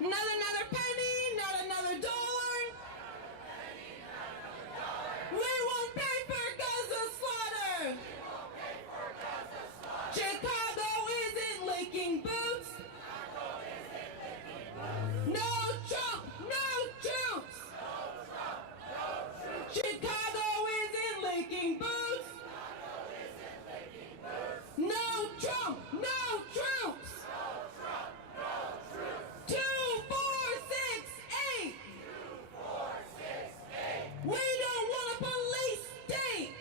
Not another penny, not another dollar. We won't pay for Gaza slaughter. Chicago isn't licking boots. No Trump, no troops. Chicago isn't licking boots. No Trump, no troops. 2468. We don't want a police state.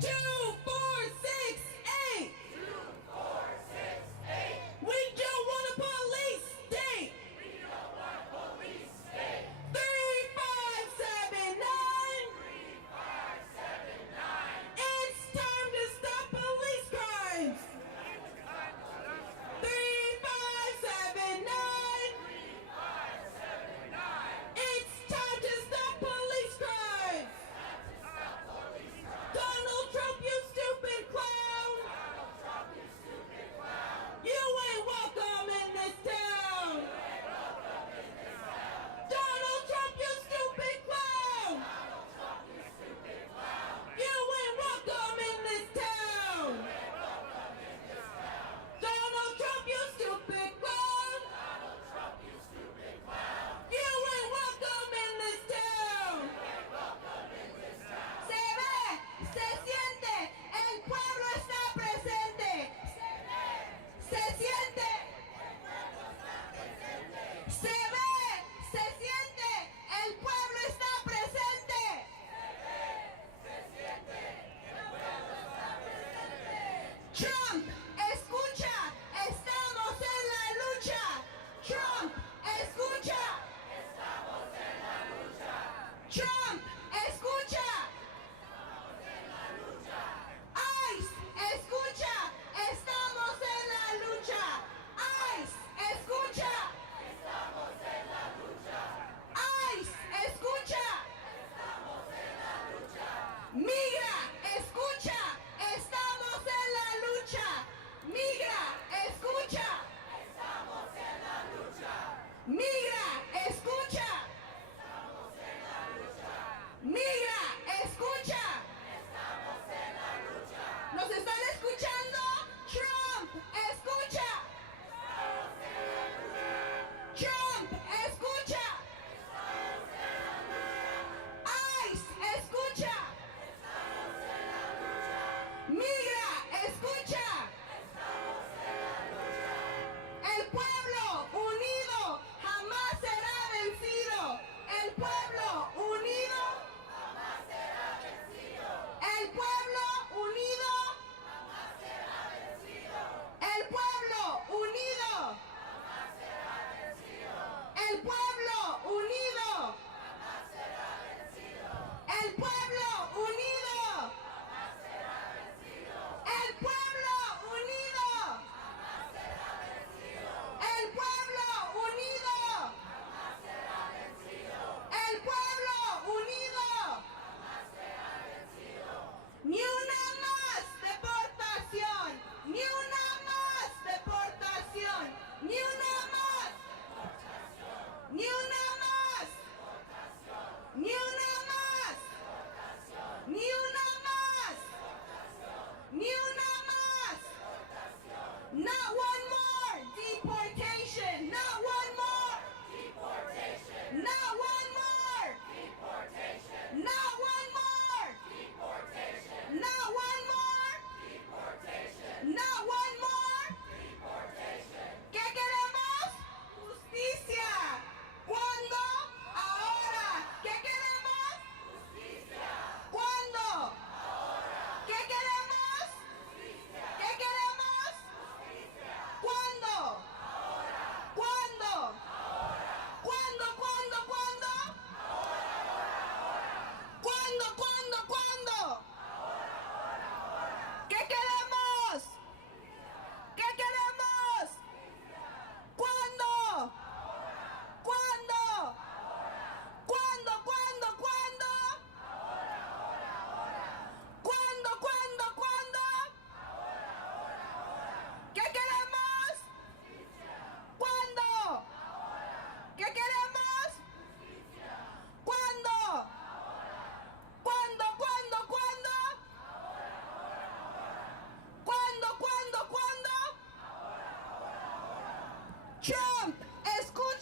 2468. We don't want a police state. 3579. It's time to stop police crimes. 3579. It's time to stop police crimes. Donald Trump, you stupid clown. You ain't welcome in this town. Donald Trump, you stupid clown. You ain't welcome in this town. Donald Trump, you stupid clown. You ain't welcome in this town. Se ve, se siente, el pueblo está presente. Se siente. Se ve, se siente, el pueblo está presente. Trump, escucha, estamos en la lucha. Trump, escucha. Trump, escucha. ICE, escucha, estamos en la lucha. ICE, escucha. ICE, escucha. Migra, escucha, estamos en la lucha.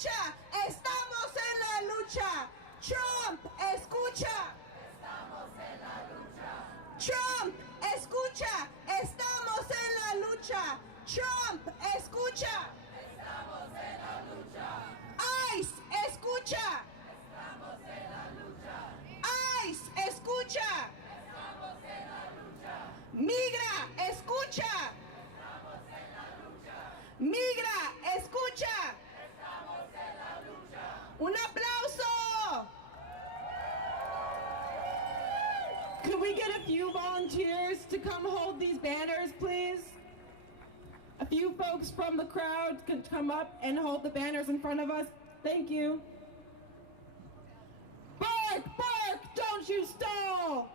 escucha, estamos en la lucha. Trump, escucha. Estamos en la lucha. Trump, escucha, estamos en la lucha. Trump, escucha. Estamos en la lucha. ICE, escucha. Estamos en la lucha. ICE, escucha. Estamos en la lucha. Migra, escucha. Estamos en la lucha. Migra, escucha. Estamos en la lucha. Un aplauso. Could we get a few volunteers to come hold these banners, please? A few folks from the crowd could come up and hold the banners in front of us. Thank you. Bark, bark, don't you stall!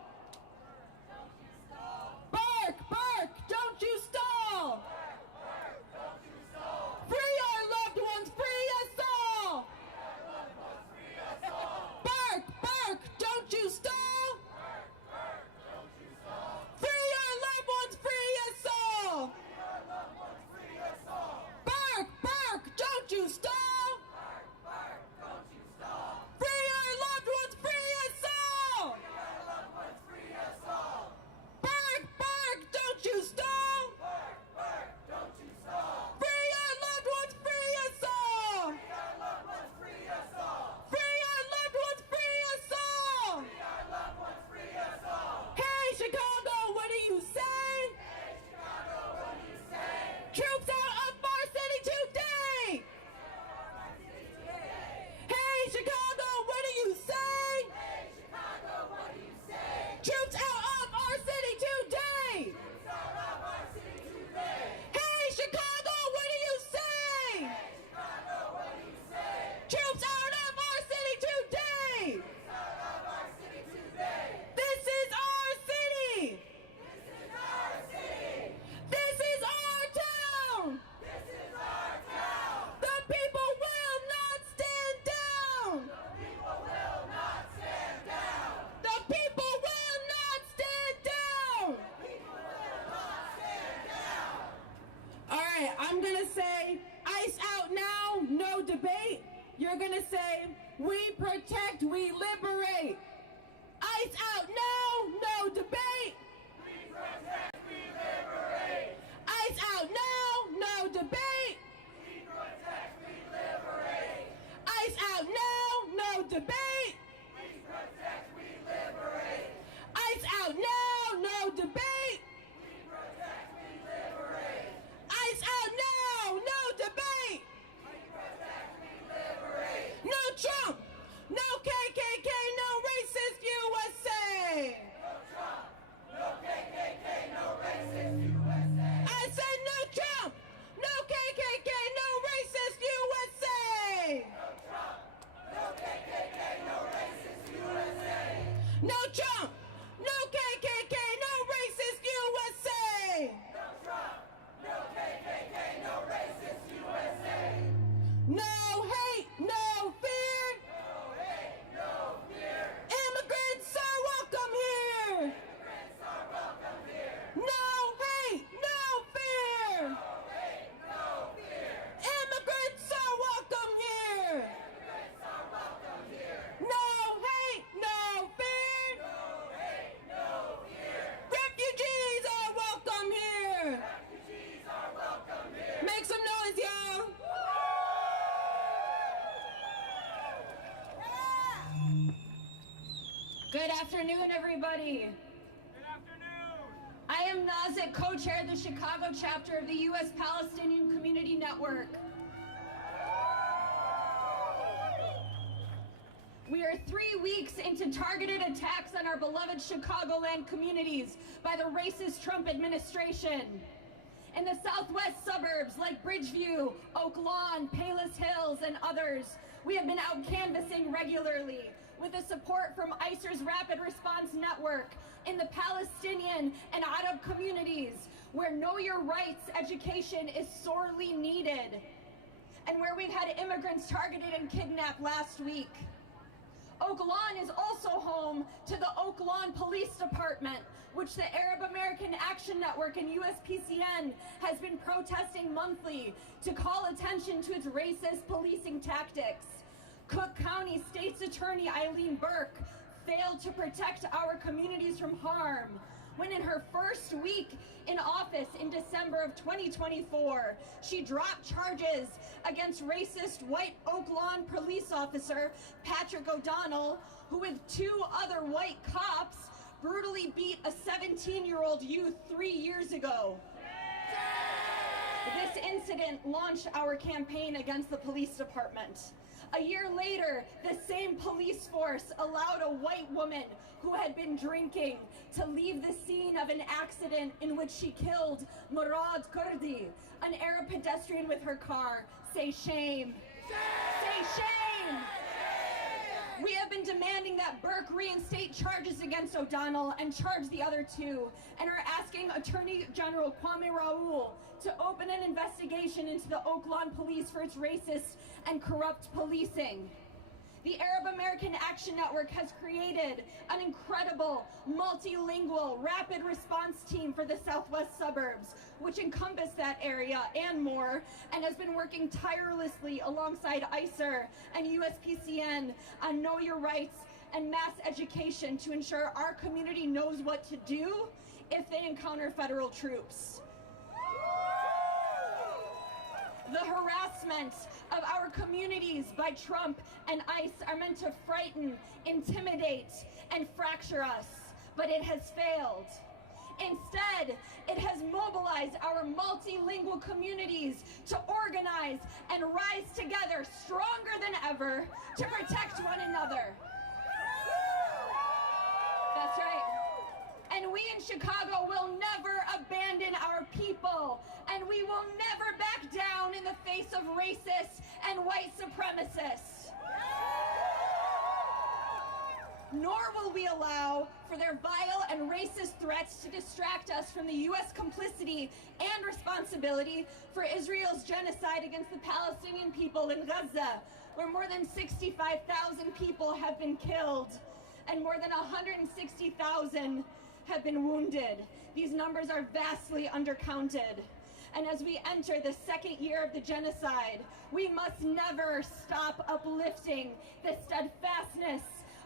Don't you stall. Bark, bark, don't you stall! Bark, bark, don't you stall. Free our loved ones, free us all! Free our loved ones, free us all. Bark, bark, don't you stall! Bark, bark, don't you stall. Free our loved ones, free us all! Free our loved ones, free us all. Bark, bark, don't you stall! Bark, bark, don't you stall. Free our loved ones, free us all! Free our loved ones, free us all. Bark, bark, don't you stall! Bark, bark, don't you stall. Free our loved ones, free us all! Free our loved ones, free us all. Free our loved ones, free us all! Free our loved ones, free us all. Hey Chicago, what do you say? Hey Chicago, what do you say? Troops out of our city today! Hey Chicago, what do you say? Hey Chicago, what do you say? Troops out of our city today! Troops out of our city today. Hey Chicago, what do you say? Hey Chicago, what do you say? Troops out of our city today! Troops out of our city today. This is our city! This is our city. This is our town! This is our town. The people will not stand down! The people will not stand down. The people will not stand down! People will not stand down. All right, I'm gonna say ICE out now, no debate. You're gonna say we protect, we liberate. ICE out now, no debate. We protect, we liberate. ICE out now, no debate. We protect, we liberate. ICE out now, no debate. We protect, we liberate. ICE out now, no debate. We protect, we liberate. ICE out now, no debate. We protect, we liberate. No Trump, no KKK, no racist USA. No Trump, no KKK, no racist USA. I said no Trump, no KKK, no racist USA. No Trump, no KKK, no racist USA. No Trump, no KKK, no racist USA. No Trump, no KKK, no racist USA. No hate, no fear. No hate, no fear. Immigrants are welcome here. Immigrants are welcome here. No hate, no fear. No hate, no fear. Immigrants are welcome here. Immigrants are welcome here. No hate, no fear. No hate, no fear. Refugees are welcome here. Refugees are welcome here. Make some noise, y'all. Good afternoon, everybody. Good afternoon. I am Nazik, co-chair of the Chicago chapter of the U.S. Palestinian Community Network. We are 3 weeks into targeted attacks on our beloved Chicagoland communities by the racist Trump administration. In the southwest suburbs like Bridgeview, Oak Lawn, Palos Hills, and others, we have been out canvassing regularly with the support from ICER's Rapid Response Network in the Palestinian and Arab communities where Know Your Rights education is sorely needed and where we've had immigrants targeted and kidnapped last week. Oak Lawn is also home to the Oak Lawn Police Department, which the Arab American Action Network and USPCN has been protesting monthly to call attention to its racist policing tactics. Cook County State's Attorney Eileen Burke failed to protect our communities from harm when in her first week in office in December of 2024, she dropped charges against racist white Oak Lawn police officer Patrick O'Donnell, who with 2 other white cops brutally beat a 17-year-old youth 3 years ago. This incident launched our campaign against the police department. A year later, the same police force allowed a white woman who had been drinking to leave the scene of an accident in which she killed Murad Kurdi, an Arab pedestrian with her car. Say shame. Say shame. We have been demanding that Burke reinstate charges against O'Donnell and charge the other 2, and are asking Attorney General Kwame Raoul to open an investigation into the Oak Lawn Police for its racist and corrupt policing. The Arab American Action Network has created an incredible, multilingual, rapid response team for the southwest suburbs, which encompass that area and more, and has been working tirelessly alongside ICER and USPCN on Know Your Rights and mass education to ensure our community knows what to do if they encounter federal troops. The harassment of our communities by Trump and ICE are meant to frighten, intimidate, and fracture us, but it has failed. Instead, it has mobilized our multilingual communities to organize and rise together stronger than ever to protect one another. That's right. And we in Chicago will never abandon our people, and we will never back down in the face of racists and white supremacists. Nor will we allow for their vile and racist threats to distract us from the U.S. complicity and responsibility for Israel's genocide against the Palestinian people in Gaza, where more than 65,000 people have been killed and more than 160,000 have been wounded. These numbers are vastly undercounted. And as we enter the second year of the genocide, we must never stop uplifting the steadfastness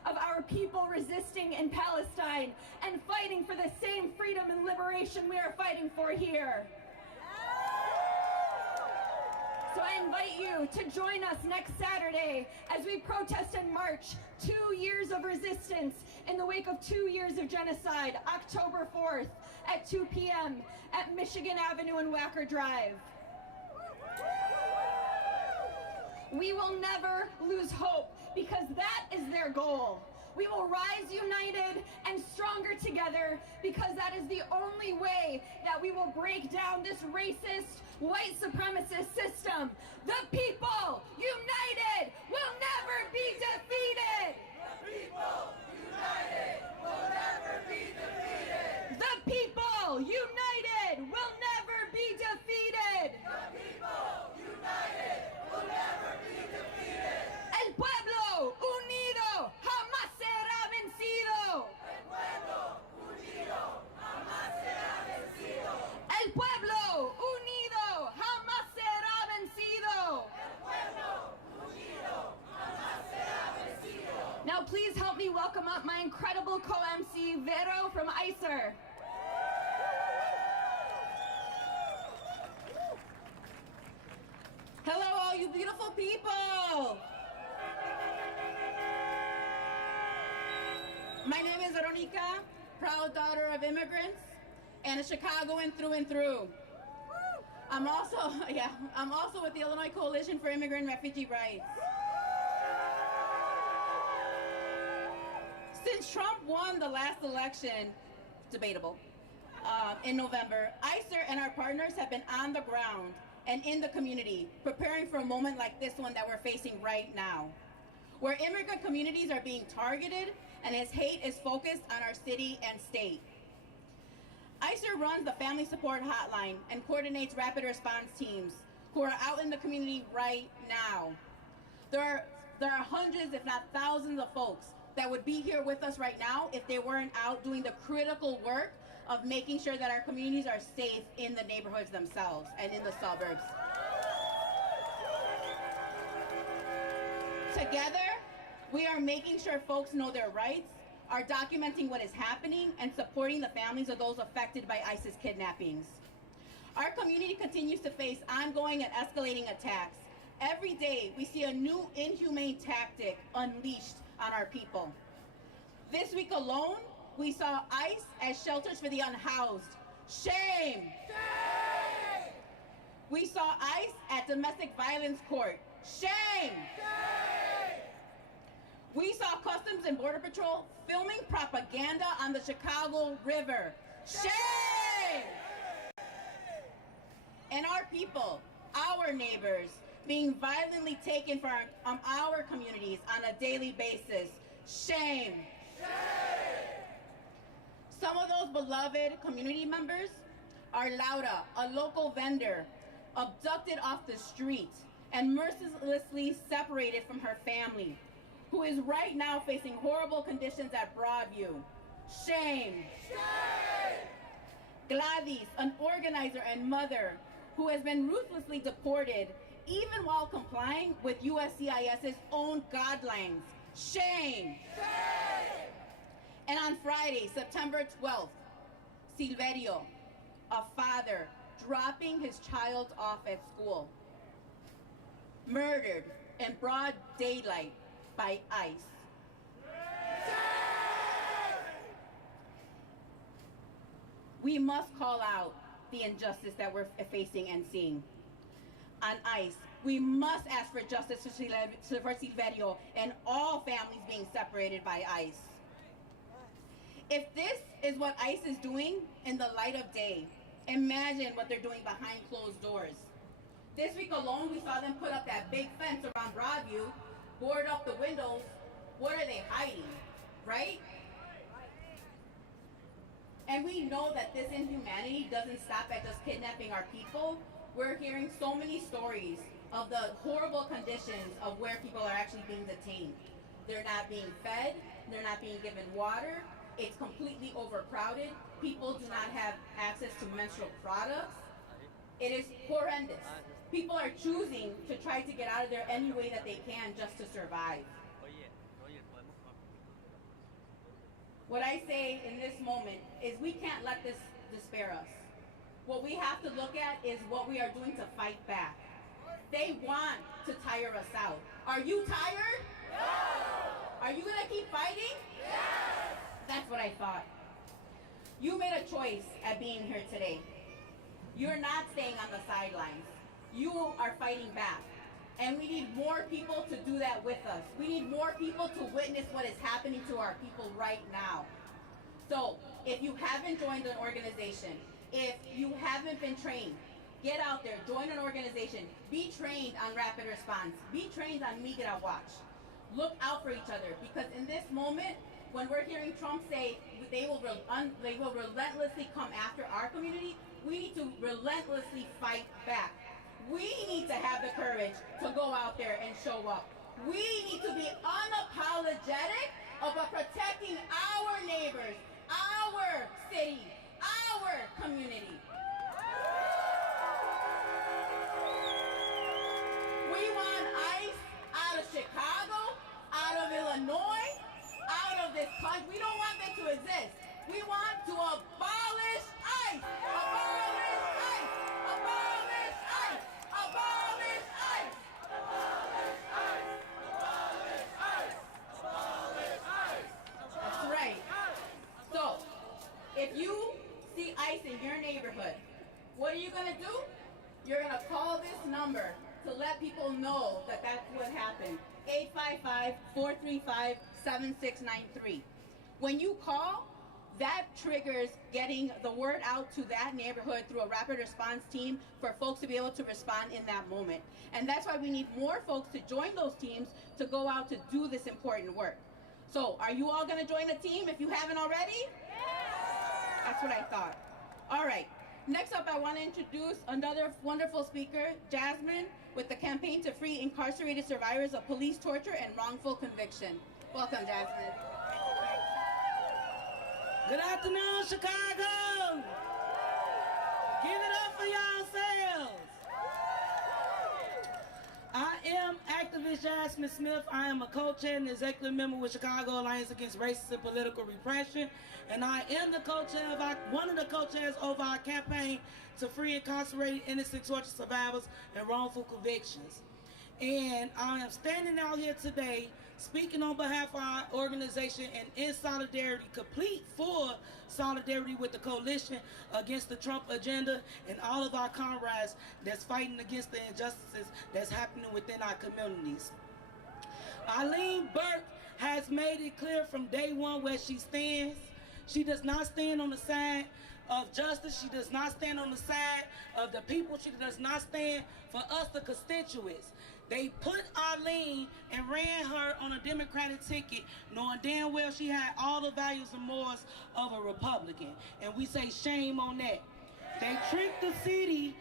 of our people resisting in Palestine and fighting for the same freedom and liberation we are fighting for here. So I invite you to join us next Saturday as we protest and march 2 years of resistance in the wake of 2 years of genocide, October 4th at 2 p.m. at Michigan Avenue and Wacker Drive. We will never lose hope because that is their goal. We will rise united and stronger together because that is the only way that we will break down this racist, white supremacist system. The people united will never be defeated. The people united will never be defeated. The people united will never be defeated. The people united will never be defeated. El pueblo unido jamás será vencido. El pueblo unido jamás será vencido. El pueblo unido jamás será vencido. El pueblo unido jamás será vencido. Now please help me welcome up my incredible co-MC, Vero from ICER. Hello, all you beautiful people. My name is Veronica, proud daughter of immigrants and a Chicagoan through and through. I'm also with the Illinois Coalition for Immigrant Refugee Rights. Since Trump won the last election, debatable, in November, ICER and our partners have been on the ground and in the community, preparing for a moment like this one that we're facing right now, where immigrant communities are being targeted and his hate is focused on our city and state. ICER runs the Family Support Hotline and coordinates rapid response teams who are out in the community right now. There are there are hundreds, if not thousands of folks that would be here with us right now if they weren't out doing the critical work of making sure that our communities are safe in the neighborhoods themselves and in the suburbs. Together, we are making sure folks know their rights, are documenting what is happening, and supporting the families of those affected by ISIS kidnappings. Our community continues to face ongoing and escalating attacks. Every day, we see a new inhumane tactic unleashed on our people. This week alone, we saw ICE as shelters for the unhoused. Shame! Shame! We saw ICE at domestic violence court. Shame! Shame! We saw Customs and Border Patrol filming propaganda on the Chicago River. Shame! And our people, our neighbors, being violently taken from our communities on a daily basis. Shame! Shame! Some of those beloved community members are Laura, a local vendor, abducted off the street and mercilessly separated from her family, who is right now facing horrible conditions at Broadview. Shame! Shame! Gladys, an organizer and mother, who has been ruthlessly deported even while complying with USCIS's own guidelines. Shame! Shame! And on Friday, September 12th, Silverio, a father, dropping his child off at school, murdered in broad daylight by ICE. We must call out the injustice that we're facing and seeing. On ICE, we must ask for justice for Silverio and all families being separated by ICE. If this is what ICE is doing in the light of day, imagine what they're doing behind closed doors. This week alone, we saw them put up that big fence around Broadview, board up the windows. What are they hiding, right? And we know that this inhumanity doesn't stop at just kidnapping our people. We're hearing so many stories of the horrible conditions of where people are actually being detained. They're not being fed, they're not being given water, it's completely overcrowded, people do not have access to menstrual products. It is horrendous. People are choosing to try to get out of there any way that they can just to survive. What I say in this moment is we can't let this despair us. What we have to look at is what we are doing to fight back. They want to tire us out. Are you tired? No! Are you gonna keep fighting? Yes! That's what I thought. You made a choice at being here today. You're not staying on the sidelines. You are fighting back. And we need more people to do that with us. We need more people to witness what is happening to our people right now. So, if you haven't joined an organization, if you haven't been trained, get out there, join an organization, be trained on rapid response, be trained on Migra Watch. Look out for each other, because in this moment, when we're hearing Trump say they will relentlessly come after our community, we need to relentlessly fight back. We need to have the courage to go out there and show up. We need to be unapologetic about protecting our neighbors, our city, our community. We want ICE out of Chicago, out of Illinois, out of this country. We don't want them to exist. We want to abolish ICE. Abolish ICE. Abolish ICE. Abolish ICE. Abolish ICE. Abolish ICE. Abolish ICE. That's right. So, if you see ICE in your neighborhood, what are you going to do? You're going to call this number to let people know that that's what happened. 855-435-7693. When you call, that triggers getting the word out to that neighborhood through a rapid response team for folks to be able to respond in that moment. And that's why we need more folks to join those teams to go out to do this important work. So, are you all going to join a team if you haven't already? Yes! That's what I thought. All right. Next up, I want to introduce another wonderful speaker, Jasmine, with the Campaign to Free Incarcerated Survivors of Police Torture and Wrongful Conviction. Welcome, Jasmine. Good afternoon, Chicago. Give it up for yourselves. I am activist Jasmine Smith. I am a co-chair and executive member with Chicago Alliance Against Racist and Political Repression, and I am the co-chair of one of the co-chairs of our campaign to free incarcerated innocent torture survivors and wrongful convictions. And I am standing out here today speaking on behalf of our organization and in solidarity, complete full solidarity with the coalition against the Trump agenda and all of our comrades that's fighting against the injustices that's happening within our communities. Eileen Burke has made it clear from day one where she stands. She does not stand on the side of justice. She does not stand on the side of the people. She does not stand for us, the constituents. They put Eileen and ran her on a Democratic ticket, knowing damn well she had all the values and morals of a Republican. And we say shame on that. They tricked the city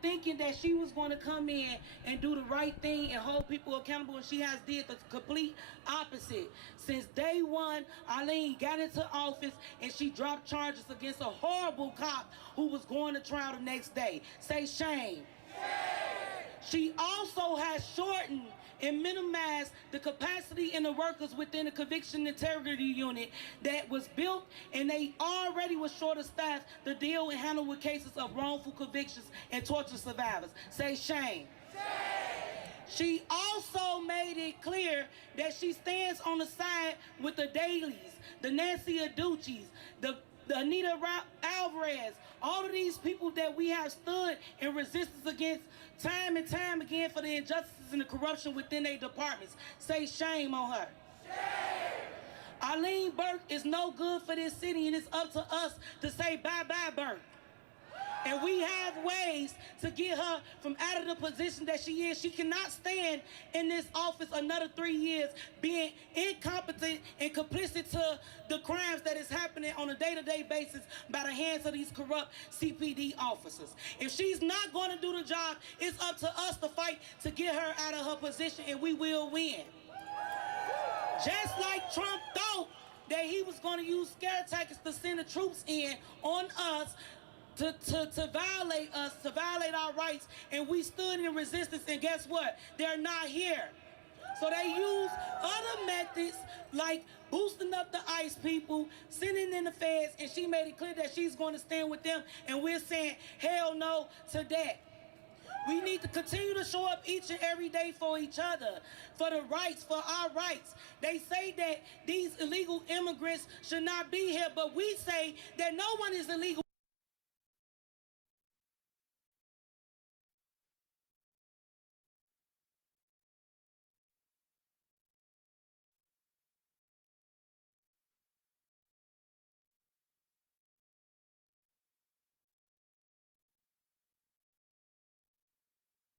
thinking that she was going to come in and do the right thing and hold people accountable, and she has did the complete opposite. Since day one, Eileen got into office and she dropped charges against a horrible cop who was going to trial the next day. Say shame. She also has shortened and minimized the capacity in the workers within the conviction integrity unit that was built, and they already were short of staff to deal and handle with cases of wrongful convictions and torture survivors. Say shame. She also made it clear that she stands on the side with the Daleys, the Nancy Aducci's, the Anita Alvarez, all of these people that we have stood in resistance against time and time again for the injustices and the corruption within their departments. Say shame on her. Shame. Eileen Burke is no good for this city, and it's up to us to say bye-bye, Burke. And we have ways to get her from out of the position that she is. She cannot stand in this office another 3 years being incompetent and complicit to the crimes that is happening on a day-to-day basis by the hands of these corrupt CPD officers. If she's not going to do the job, it's up to us to fight to get her out of her position, and we will win. Just like Trump thought that he was going to use scare tactics to send the troops in on us, to violate us, to violate our rights, and we stood in resistance, and guess what? They're not here. So they use other methods like boosting up the ICE people, sending in the feds, and she made it clear that she's going to stand with them, and we're saying hell no to that. We need to continue to show up each and every day for each other, for the rights, for our rights. They say that these illegal immigrants should not be here, but we say that no one is illegal.